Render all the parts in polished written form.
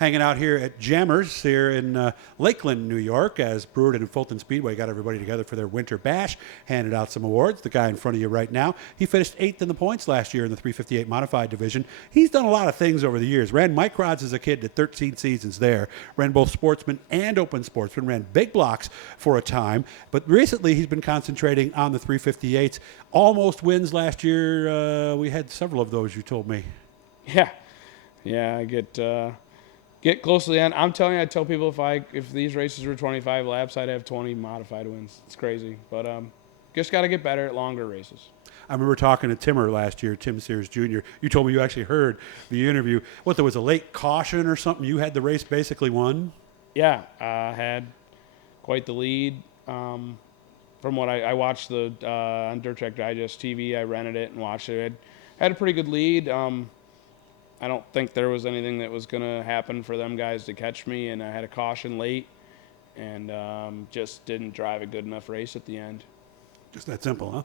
hanging out here at Jammers here in Lakeland, New York, as Brewerton and Fulton Speedway got everybody together for their winter bash, handed out some awards. The guy in front of you right now, he finished 8th in the points last year in the 358 modified division. He's done a lot of things over the years. Ran microds as a kid, did 13 seasons there. Ran both sportsman and open sportsman. Ran big blocks for a time, but recently he's been concentrating on the 358s. Almost wins last year. We had several of those, you told me. Yeah, I get close to the end. I'm telling you, I tell people if these races were 25 laps, I'd have 20 modified wins. It's crazy, but just got to get better at longer races. I remember talking to Timmer last year, Tim Sears Jr. You told me you actually heard the interview. There was a late caution or something? You had the race basically won? Yeah, I had quite the lead. From what I watched on DIRTcar Digest TV, I rented it and watched it. I had a pretty good lead. I don't think there was anything that was going to happen for them guys to catch me, and I had a caution late and just didn't drive a good enough race at the end. Just that simple, huh?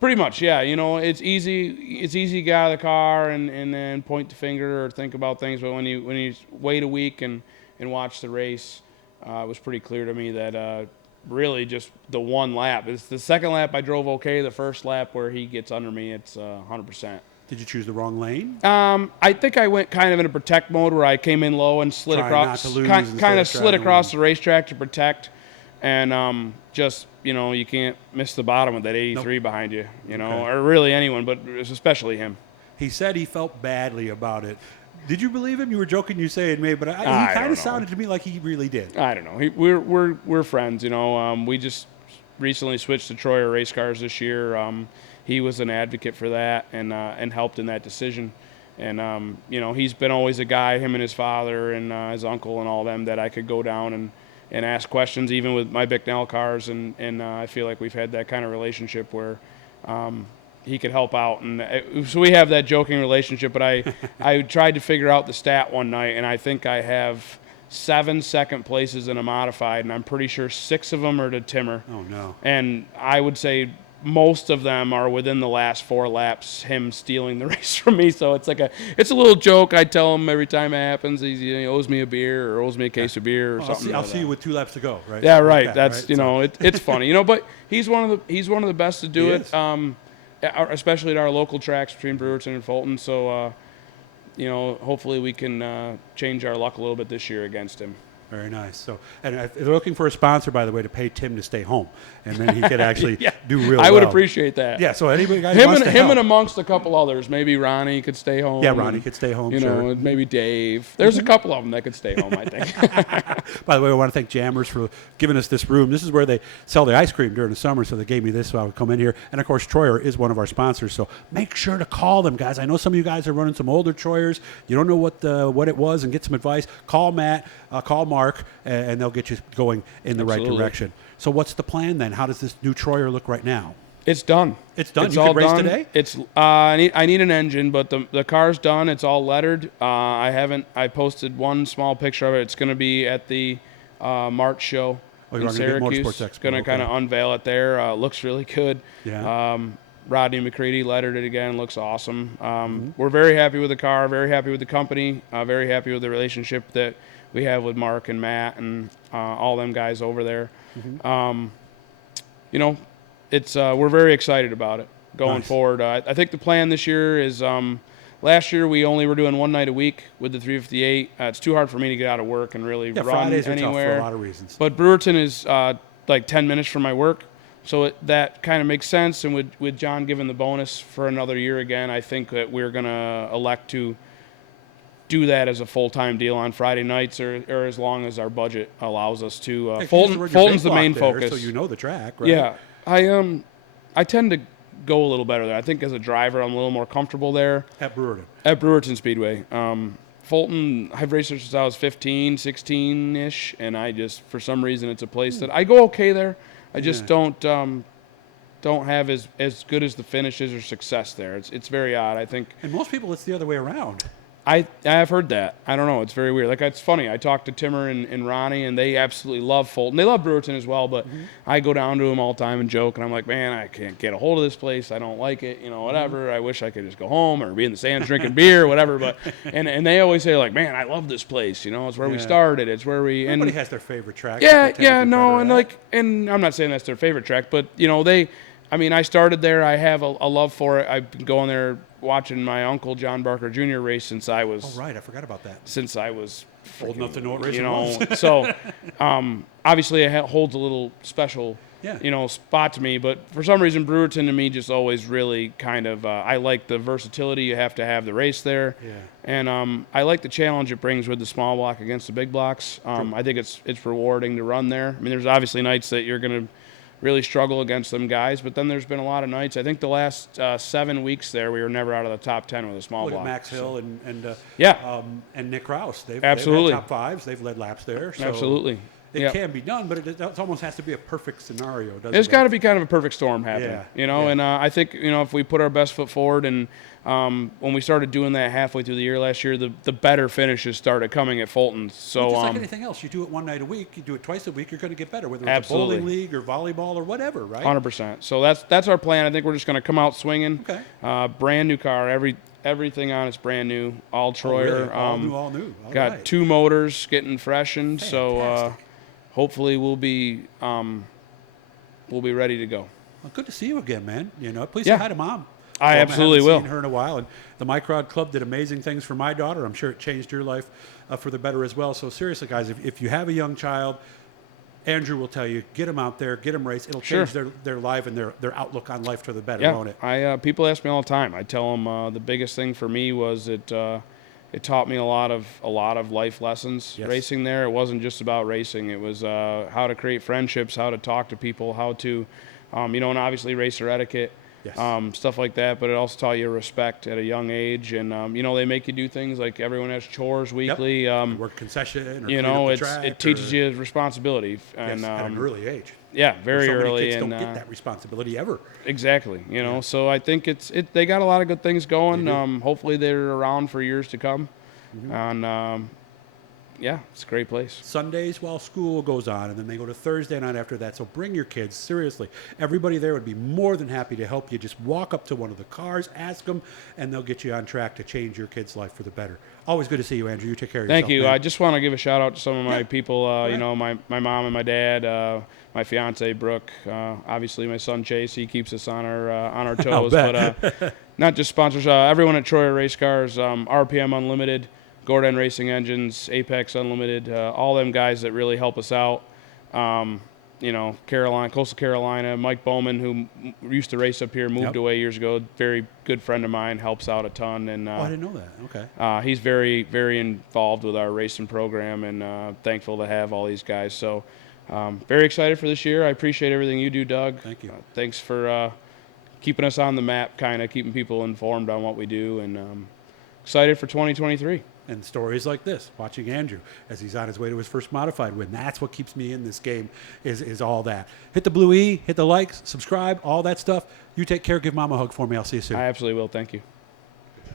Pretty much, yeah. It's easy. It's easy to get out of the car and then point the finger or think about things, but when you wait a week and watch the race, it was pretty clear to me that really just the one lap. It's the second lap I drove okay. The first lap where he gets under me, it's 100%. Did you choose the wrong lane? I think I went kind of in a protect mode where I came in low and slid across, kind of slid across the racetrack to protect, and just you can't miss the bottom with that 83 behind you, or really anyone, but especially him. He said he felt badly about it. Did you believe him? You were joking, you say it may, but he kind of sounded to me like he really did. I don't know. We're friends, We just recently switched to Troyer race cars this year. He was an advocate for that and helped in that decision. And, he's been always a guy, him and his father and his uncle and all them, that I could go down and ask questions, even with my Bicknell cars. And I feel like we've had that kind of relationship where he could help out. And so we have that joking relationship. But I tried to figure out the stat one night, and I think I have 7 second places in a modified, and I'm pretty sure 6 of them are to Timmer. Oh, no. And I would say most of them are within the last 4 laps, him stealing the race from me. So it's a little joke. I tell him every time it happens. He owes me a beer or owes me a case of beer or something. I'll see you with 2 laps to go, right? Yeah, right. That's right? It's funny, But he's one of the best to do it. Especially at our local tracks between Brewerton and Fulton. So hopefully we can change our luck a little bit this year against him. Very nice. So, and they're looking for a sponsor, by the way, to pay Tim to stay home, and then he could actually do real well. I would appreciate that. Yeah. So anybody guys wants to help. And amongst a couple others, maybe Ronnie could stay home. Yeah, Ronnie could stay home. Sure. Maybe Dave. There's a couple of them that could stay home, I think. By the way, I want to thank Jammers for giving us this room. This is where they sell the ice cream during the summer, so they gave me this so I would come in here. And of course, Troyer is one of our sponsors, so make sure to call them, guys. I know some of you guys are running some older Troyers. You don't know what it was, and get some advice. Call Matt, call Mark, and they'll get you going in the right direction. So what's the plan then? How does this new Troyer look right now? It's done. It's done. It's you all can race done. Today? It's I need an engine, but the car's done. It's all lettered. I posted one small picture of it. It's going to be at the March show in Syracuse. It's going to kind of unveil it there. Looks really good. Yeah. Rodney McCready lettered it again. Looks awesome. We're very happy with the car. Very happy with the company. Very happy with the relationship that we have with Mark and Matt and all them guys over there. It's we're very excited about it going forward. I think the plan this year is last year we only were doing one night a week with the 358. It's too hard for me to get out of work and really run Fridays anywhere. Are tough for a lot of reasons. But Brewerton is like 10 minutes from my work, so that kind of makes sense. And with John giving the bonus for another year again, I think that we're going to elect to do that as a full-time deal on Friday nights or as long as our budget allows us to. Fulton's the main focus. So you know the track, right? Yeah. I tend to go a little better there. I think as a driver I'm a little more comfortable there. At Brewerton. At Brewerton Speedway. Fulton, I've raced there since I was 15, 16-ish, and I just, for some reason, it's a place that I go okay there. I just don't have as good as the finishes or success there. It's very odd, I think. And most people, it's the other way around. I have heard that. I don't know. It's very weird. Like, it's funny. I talked to Timmer and Ronnie, and they absolutely love Fulton. They love Brewerton as well, but I go down to them all the time and joke, and I'm like, man, I can't get a hold of this place. I don't like it. Whatever. I wish I could just go home or be in the stands drinking beer or whatever. But and they always say, like, man, I love this place. It's where we started. It's where we. Everybody has their favorite track. And I'm not saying that's their favorite track, but I started there. I have a love for it. I've been going there watching my uncle John Barker Jr. race since I was. Oh right, I forgot about that. Since I was old enough to know what racing was. So obviously it holds a little special, spot to me. But for some reason, Brewerton to me just always really kind of. I like the versatility. You have to have the race there. Yeah. And I like the challenge it brings with the small block against the big blocks. I think it's rewarding to run there. I mean, there's obviously nights that you're going to really struggle against them guys, but then there's been a lot of nights. I think the last 7 weeks there, we were never out of the top 10 with a small block. Look at Max Hill and Nick Krause. They've absolutely had top fives. They've led laps there. So absolutely. It can be done, but it almost has to be a perfect scenario, doesn't it? It's got to be kind of a perfect storm happening, and I think, if we put our best foot forward and when we started doing that halfway through the year last year, the better finishes started coming at Fulton. So just like anything else, you do it one night a week, you do it twice a week, you're going to get better, whether it's a bowling league or volleyball or whatever, right? 100%. So that's our plan. I think we're just going to come out swinging. Okay. Brand new car, everything on it's brand new, all Troyer. Oh, really? All new. All got right. 2 motors getting freshened, Fantastic. so hopefully we'll be ready to go. Well, good to see you again, man. Please say hi to Mom. I absolutely will. I haven't seen her in a while, and the Microd Club did amazing things for my daughter. I'm sure it changed your life for the better as well. So seriously, guys, if you have a young child, Andrew will tell you, get them out there, get them raced. It'll change their life and their outlook on life to the better, won't it? People ask me all the time. I tell them the biggest thing for me was it taught me a lot of life lessons racing there. It wasn't just about racing. It was how to create friendships, how to talk to people, how to, and obviously racer etiquette. Yes. Stuff like that, but it also taught you respect at a young age, and they make you do things like everyone has chores weekly. Work concession, or it teaches you responsibility, and at an early age. Yeah, very early, many kids don't get that responsibility ever. Exactly, So I think they got a lot of good things going. Hopefully they're around for years to come, and it's a great place. Sundays while school goes on, and then they go to Thursday night after that. So bring your kids. Seriously, everybody there would be more than happy to help you. Just walk up to one of the cars, ask them, and they'll get you on track to change your kid's life for the better. Always good to see you, Andrew. You take care of yourself. Thank you. Man. I just want to give a shout out to some of my people. My mom and my dad, my fiance Brooke, obviously my son Chase. He keeps us on our toes. But not just sponsors. Everyone at Troyer Race Cars, RPM Unlimited, Gordon Racing Engines, Apex Unlimited, all them guys that really help us out. Coastal Carolina, Mike Bowman, who used to race up here, moved away years ago. Very good friend of mine, helps out a ton. And I didn't know that. Okay. He's very, very involved with our racing program, and thankful to have all these guys. So very excited for this year. I appreciate everything you do, Doug. Thank you. Thanks for keeping us on the map, kind of keeping people informed on what we do, and excited for 2023. And stories like this, watching Andrew as he's on his way to his first modified win. That's what keeps me in this game, is all that. Hit the blue E, hit the likes, subscribe, all that stuff. You take care. Give Mom a hug for me. I'll see you soon. I absolutely will. Thank you.